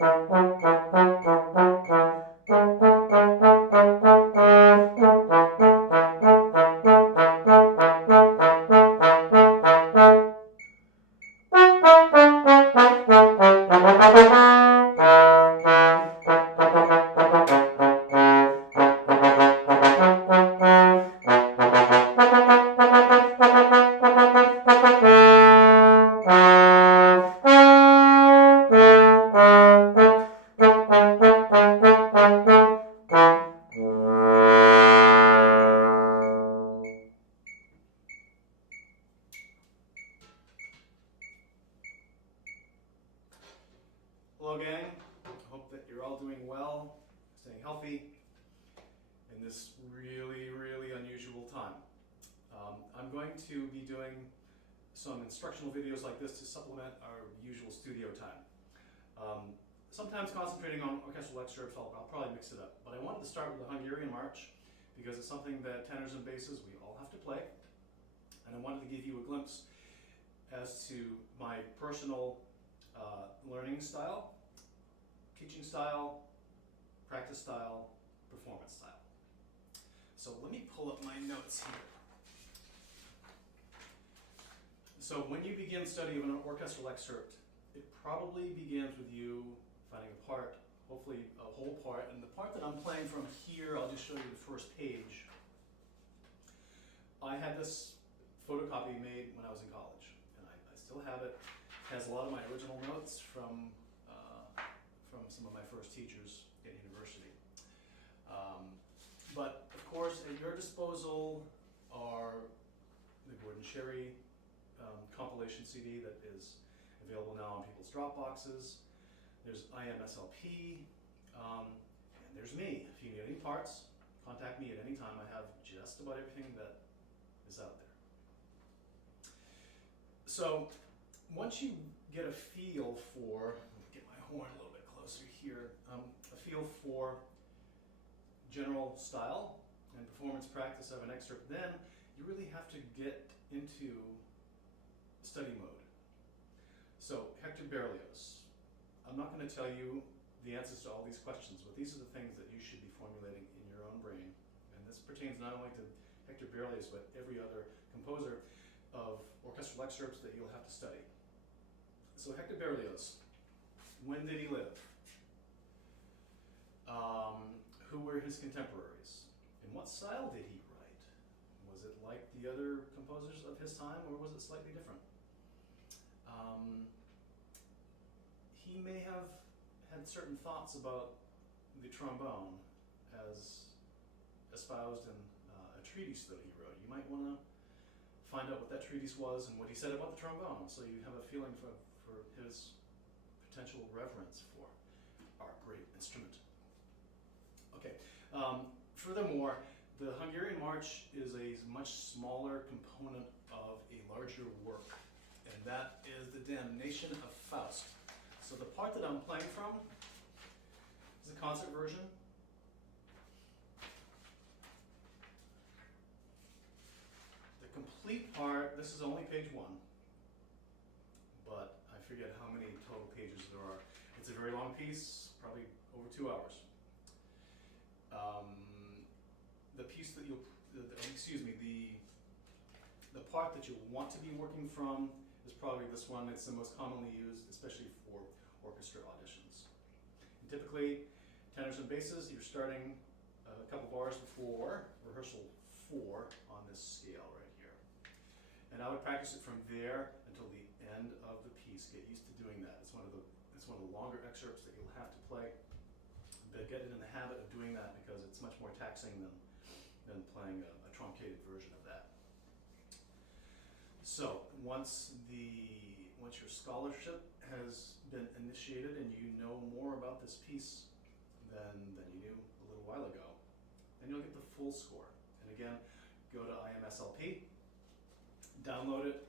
Hello gang, I hope that you're all doing well, staying healthy in this really, really unusual time. I'm going to be doing some instructional videos like this to supplement our usual studio time. Sometimes concentrating on orchestral excerpts, I'll probably mix it up, but I wanted to start with the Hungarian March because it's something that tenors and basses, we all have to play, and I wanted to give you a glimpse as to my personal learning style, teaching style, practice style, performance style. So let me pull up my notes here. So when you begin study of an orchestral excerpt, it probably begins with you finding a part, hopefully a whole part, and the part that I'm playing from here, I'll just show you the first page. I had this photocopy made when I was in college, and I still have it. It has a lot of my original notes from some of my first teachers at university. But of course, at your disposal are the Gordon Sherry compilation CD that is available now on people's Dropboxes. There's IMSLP, and there's me. If you need any parts, contact me at any time. I have just about everything that is out there. So once you get a feel for, let me get my horn a little bit closer here, a feel for general style and performance practice of an excerpt, then you really have to get into study mode. So Hector Berlioz, I'm not going to tell you the answers to all these questions, but these are the things that you should be formulating in your own brain. And this pertains not only to Hector Berlioz, but every other composer of orchestral excerpts that you'll have to study. So Hector Berlioz, when did he live? Who were his contemporaries? In what style did he write? Was it like the other composers of his time, or was it slightly different? He may have had certain thoughts about the trombone as espoused in a treatise that he wrote. You might want to find out what that treatise was and what he said about the trombone, so you have a feeling for his potential reverence for our great instrument. Okay. Furthermore, the Hungarian March is a much smaller component of a larger work, and that is the Damnation of Faust. So the part that I'm playing from is a concert version. The complete part, this is only page 1, but I forget how many total pages there are. It's a very long piece, probably over 2 hours. The piece that you'll, the part that you'll want to be working from is probably this one. It's the most commonly used, especially for orchestra auditions. And typically, tenors and basses, you're starting a couple bars before rehearsal 4 on this scale right here. And I would practice it from there until the end of the piece. Get used to doing that. It's one of the longer excerpts that you'll have to play. But get in the habit of doing that because it's much more taxing than playing a truncated version of that. So once your scholarship has been initiated and you know more about this piece than you knew a little while ago, then you'll get the full score. And again, go to IMSLP, download it,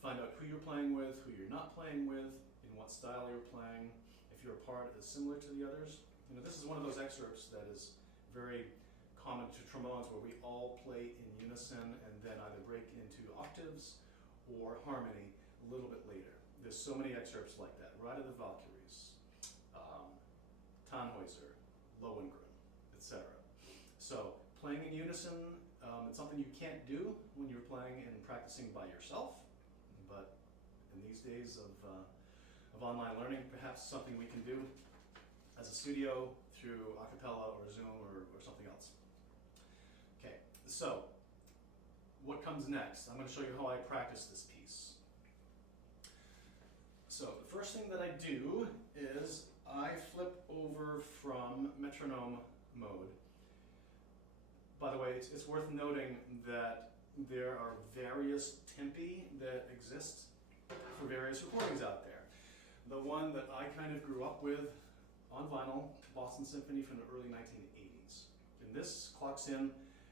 find out who you're playing with, who you're not playing with, in what style you're playing, if your part is similar to the others. You know, this is one of those excerpts that is very common to trombones where we all play in unison and then either break into octaves or harmony a little bit later. There's so many excerpts like that. Ride of the Valkyries, Tannhäuser, Lohengrin, etc. So playing in unison, it's something you can't do when you're playing and practicing by yourself, but in these days of online learning, perhaps something we can do as a studio through a cappella or Zoom or something else. Okay, so what comes next? I'm going to show you how I practice this piece. So the first thing that I do is I flip over from metronome mode. By the way, it's worth noting that there are various tempi that exist for various recordings out there. The one that I kind of grew up with on vinyl, Boston Symphony from the early 1980s. And this clocks in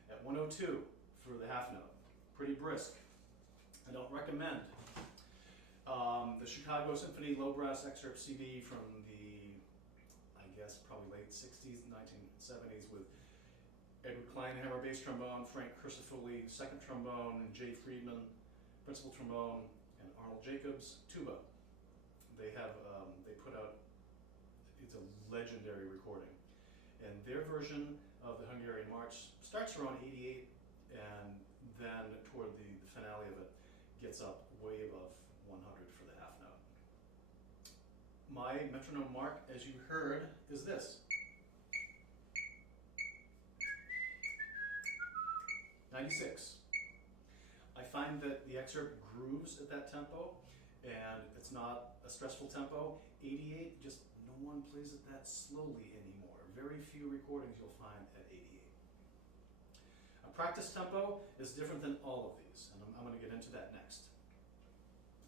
at 102 for the half note. Pretty brisk. I don't recommend. The Chicago Symphony Low Brass Excerpt CD from the, I guess, probably late 60s, 1970s with Edward Kleinhammer bass trombone, Frank Cursifoli second trombone, Jay Friedman principal trombone, and Arnold Jacobs tuba. They have, they put out, it's a legendary recording. And their version of the Hungarian March starts around 88, and then toward the finale of it gets up way above 100 for the half note. My metronome mark, as you heard, is this. 96. I find that the excerpt grooves at that tempo, and it's not a stressful tempo. 88, just no one plays it that slowly anymore. Very few recordings you'll find at 88. A practice tempo is different than all of these, and I'm going to get into that next.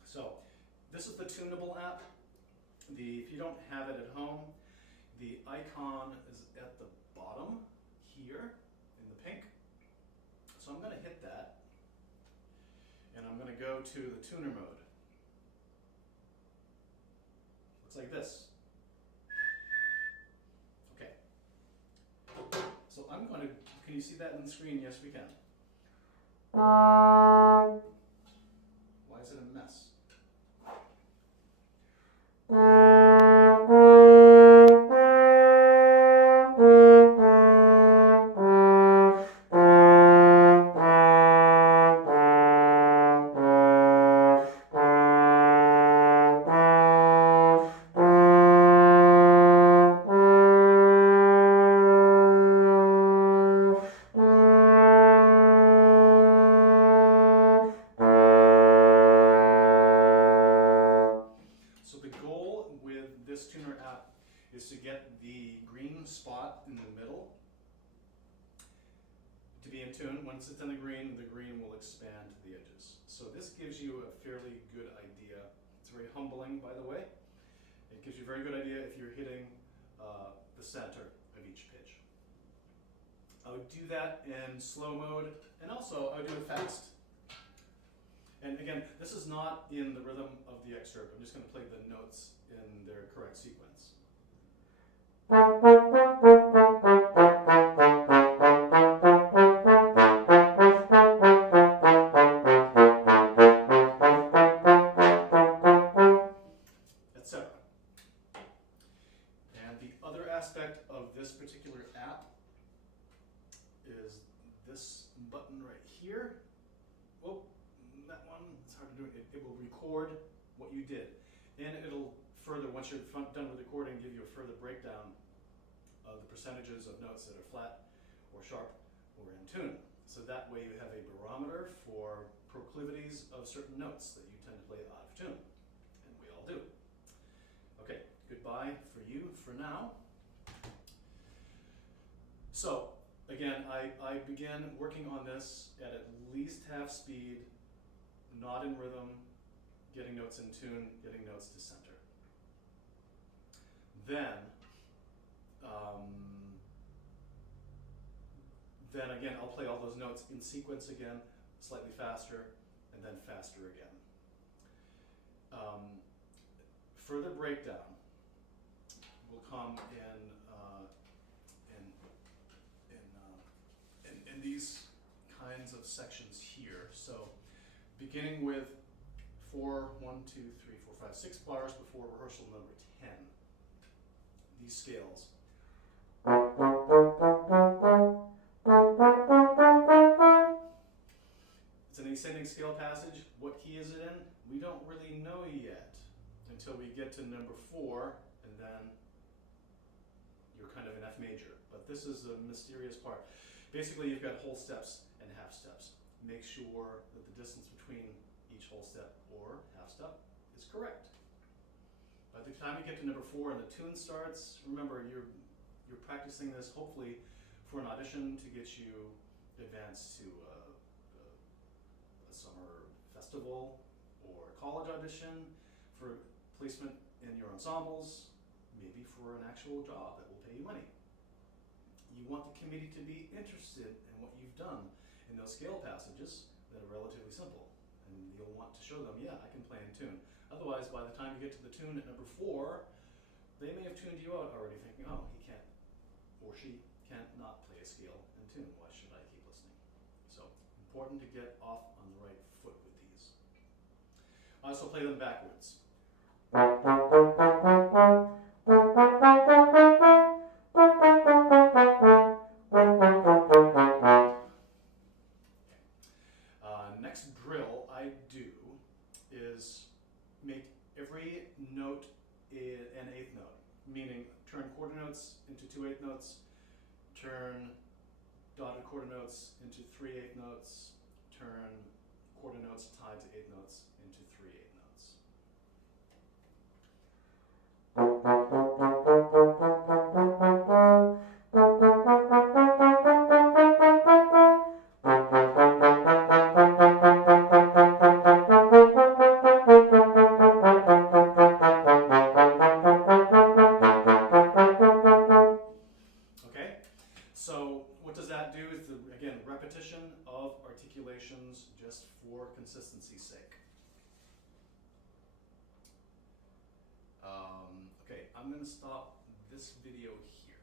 So, this is the tunable app. If you don't have it at home, the icon is at the bottom here in the pink. So I'm going to hit that, and I'm going to go to the tuner mode. Looks like this. Okay. So I'm going to, can you see that on the screen? Yes, we can. Why is it a mess? Is to get the green spot in the middle to be in tune. Once it's in the green will expand to the edges. So this gives you a fairly good idea. It's very humbling, by the way. It gives you a very good idea if you're hitting the center of each pitch. I would do that in slow mode, and also I would do it fast. And again, this is not in the rhythm of the excerpt. I'm just going to play the notes in their correct sequence. Etc. And the other aspect of this particular app is this button right here. Oh, that one, it's hard to do. It will record what you did. And it'll further, once you're done with recording, give you a further breakdown of the percentages of notes that are flat or sharp or in tune. So that way you have a barometer for proclivities of certain notes that you tend to play out of tune. And we all do. Okay, goodbye for you for now. So, again, I began working on this at least half speed, not in rhythm, getting notes in tune, getting notes to center. Then again, I'll play all those notes in sequence again, slightly faster, and then faster again. Further breakdown will come in these kinds of sections here. So, beginning with 4, 1, 2, 3, 4, 5, 6 bars before rehearsal number 10. These scales. It's an ascending scale passage. What key is it in? We don't really know yet until we get to number 4, and then you're kind of in F major. But this is the mysterious part. Basically, you've got whole steps and half steps. Make sure that the distance between each whole step or half step is correct. By the time you get to number 4 and the tune starts, remember you're practicing this hopefully for an audition to get you advanced to a summer festival or a college audition, for placement in your ensembles, maybe for an actual job that will pay you money. You want the committee to be interested in what you've done in those scale passages that are relatively simple. And you'll want to show them, yeah, I can play in tune. Otherwise, by the time you get to the tune at number 4, they may have tuned you out already thinking, oh, he can't, or she can't not play a scale in tune. Why should I keep listening? So, important to get off on the right foot with these. I also play them backwards. Next drill I do is make every note an eighth note, meaning turn quarter notes into 2/8 notes, turn dotted quarter notes into 3/8 notes, turn quarter notes tied to 8 notes into 3/8 notes. Okay, so what does that do is, again, repetition of articulations just for consistency's sake. Okay, I'm going to stop this video here.